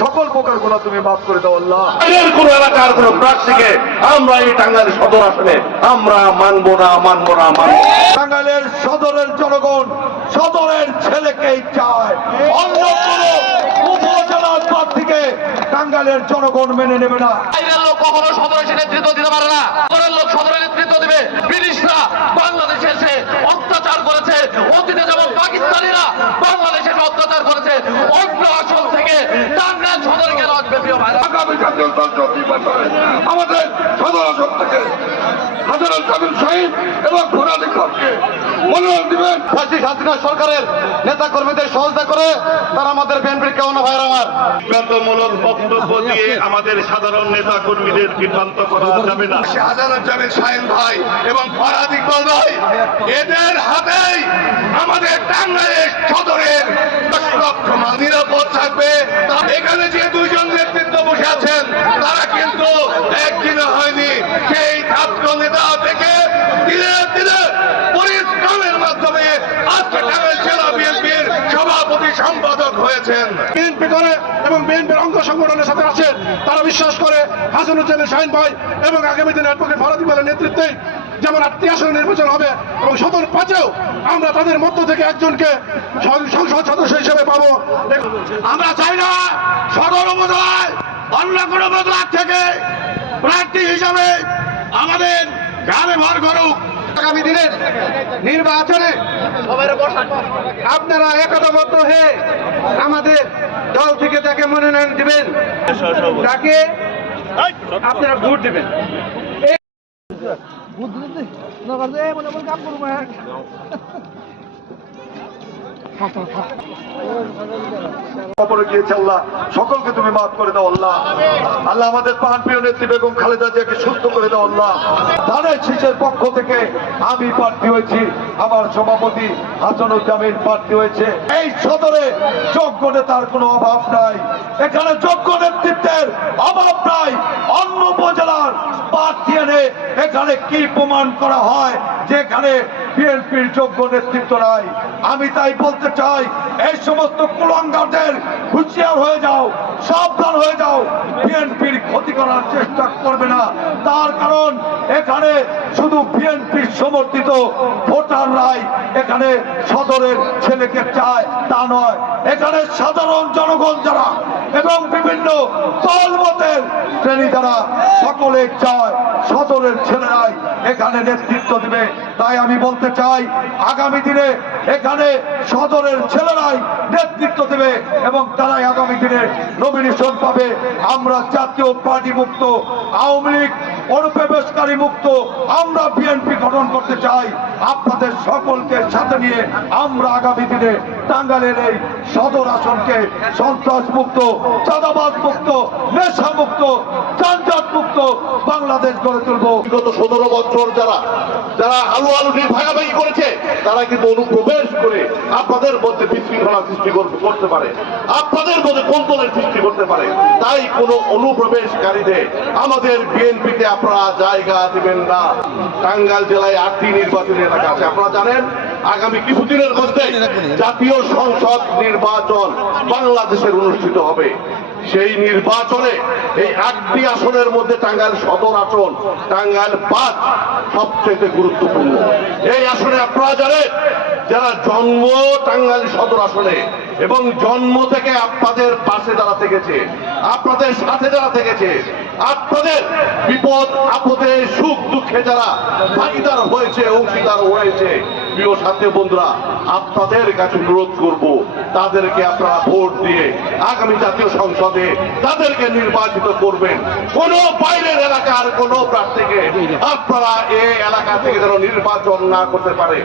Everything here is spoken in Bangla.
সকল প্রকার গুণা তুমি মাফ করে দাও আল্লাহ। কোন এলাকার কোন প্রার্থীকে আমরা এই টাঙ্গাইল সদর আসনে আমরা মানবো না মানবো না মানবো। টাঙ্গাইলের সদরের জনগণ সদরের ছেলেকেই চায়। অন্য কোন উপজেলার প্রার্থীকে টাঙ্গাইলের জনগণ মেনে নেবে না। বাইরের লোক কখনো সদরে এসে নেতৃত্ব দিতে পারে না সদরের লোক সদরে নেতৃত্ব দিবে ব্রিটিশরা বাংলাদেশে এসে অত্যাচার করেছে অতীতে যেমন পাকিস্তানিরা বাংলাদেশে এসে অত্যাচার করেছে অন্য আসল থেকে টাঙ্গাইল সদরে কেন আসবে আগামী জাতীয় সংসদ নির্বাচনে আমাদের সদর আসন থেকে হাজারুল কাবিল শহীদ এবং ঘোরালি খানকে মনোনয়ন দিবেন। ফ্যাসিস্ট হাসিনা সরকারের নেতা কর্মীদের সহযোগিতা করে তারা আমাদের বিএনপির কেউ না ভাইয়ের আমার? বিভ্রান্তমূলক বক্তব্য দিয়ে আমাদের সাধারণ নেতা কর্মীদের বিভ্রান্ত করা যাবে না। শাহজাহানুজ্জামান সাহেব ভাই এবং ফরাদ ইকবাল ভাই এদের হাতেই আমাদের টাঙ্গাইলের সদরের নিরাপদ থাকবে। এখানে যে দুইজন নেতৃত্ব বসে আছেন তারা কিন্তু একদিনে হয়নি সেই ছাত্র নেতা থেকে ধীরে ধীরে পরিশ্রমের মাধ্যমে আজকে টাঙ্গাইল জেলা বিএনপির সভাপতি সম্পাদক হয়েছেন বিএনপি করে এবং বিএনপির অঙ্গ সংগঠনের সাথে আছে, তারা বিশ্বাস করে হাসানুজ্জামান শাহিন ভাই এবং আগামী দিনে অ্যাডভোকেট ভারতী বলের নেতৃত্বে যেমন আটটি আসনে নির্বাচন হবে এবং সদর পাঁচেও আমরা তাদের মধ্য থেকে একজনকে সংসদ সদস্য হিসেবে পাবো। আমরা চাই না সদর উপজেলায় অন্য কোনো উপজেলার থেকে প্রার্থী হিসাবে আমাদের গানে ভর করুক আগামী দিনের নির্বাচনে আপনারা একতাবদ্ধ হয়ে আমাদের দল থেকে তাকে মনোনয়ন দিবেন, তাকে আপনারা ভোট দিবেন। সকলকে তুমি মাফ করে দাও আল্লাহ। আল্লাহ আমাদের প্রাণ প্রিয় নেত্রী বেগম খালেদা জিয়াকে সুস্থ করে দাও আল্লাহ। ধানের শীষের পক্ষ থেকে আমি প্রার্থী হয়েছি, আমার সভাপতি হাসানুজ্জামিন প্রার্থী হয়েছে। এই সদরে যোগ্য নেতার কোনো অভাব নাই, এখানে যোগ্য নেতৃত্বের অভাব নাই। অন্য উপজেলার প্রার্থী এনে এখানে কি প্রমাণ করা হয়? যেখানে বিএনপির যোগ্য নেতৃত্ব নাই। আমি তাই বলতে চাই, এই সমস্ত কুলঙ্গারদের হুঁশিয়ার হয়ে যাও, সাবধান হয়ে যাও। বিএনপির ক্ষতি করার চেষ্টা করবে না। তার কারণ, এখানে শুধু বিএনপির সমর্থিত ভোটাররাই এখানে সদরের ছেলেকে চায়, তা নয়। এখানে সাধারণ জনগণ যারা এবং বিভিন্ন দলমতের শ্রেণি যারা, সকলে চায় সদরের ছেলেরাই এখানে নেতৃত্ব দিবে। তাই আমি বলতে চাই, আগামী দিনে এখানে সদরের ছেলেরাই নেতৃত্ব দেবে এবং তারাই আগামী দিনে নমিনেশন পাবে। আমরা জাতীয় পার্টি মুক্ত, আওয়ামী লীগ অনুপ্রবেশকারী মুক্ত, আমরা বিএনপি গঠন করতে চাই। আপনাদের সকলকে সাথে নিয়ে আমরা আগামী দিনে টাঙ্গালের এই সদর আসনকে সন্ত্রাস মুক্ত চাঁদাবাদ মুক্ত নেশা মুক্ত যানজট মুক্ত বাংলাদেশ গড়ে তুলবো। বিগত সতেরো যারা যারা আলু আলু নিয়ে ভাগাভাগি করেছে তারা কিন্তু অনুপ্রবেশ করে আপনাদের মধ্যে বিশৃঙ্খলা সৃষ্টি করতে পারে। আপনাদের মধ্যে কন্তলের সৃষ্টি করতে পারে। তাই কোনো অনুপ্রবেশকারীদের আমাদের বিএনপিতে আপনারা জায়গা দেবেন না। টাঙ্গাইল জেলায় আটটি নির্বাচনী এলাকা আছে। আপনারা জানেন আগামী কিছুদিনের মধ্যে জাতীয় সংসদ নির্বাচন বাংলাদেশের অনুষ্ঠিত হবে। সেই নির্বাচনে এই আটটি আসনের মধ্যে টাঙ্গাইল সদর আসন, টাঙ্গাইল পাঁচ সবচেয়ে গুরুত্বপূর্ণ। এই আসনে আপনারা জানেন, যারা জন্ম টাঙ্গাইল সদর আসনে এবং জন্ম থেকে আপনাদের পাশে যারা থেকেছে, আপনাদের সাথে যারা থেকেছে, আপনাদের বিপদ, আপদে, সুখ, দুঃখে যারা ভাগিদার হয়েছে, অংশীদার হয়েছে প্রিয় সাথী বন্ধুরা, আপনাদের কাছে অনুরোধ করব, তাদেরকে আপনারা ভোট দিয়ে আগামী জাতীয় সংসদে তাদেরকে নির্বাচিত করবেন। কোন বাইরের এলাকার কোন প্রার্থীকে আপনারা এই এলাকা থেকে যেন নির্বাচন না করতে পারে।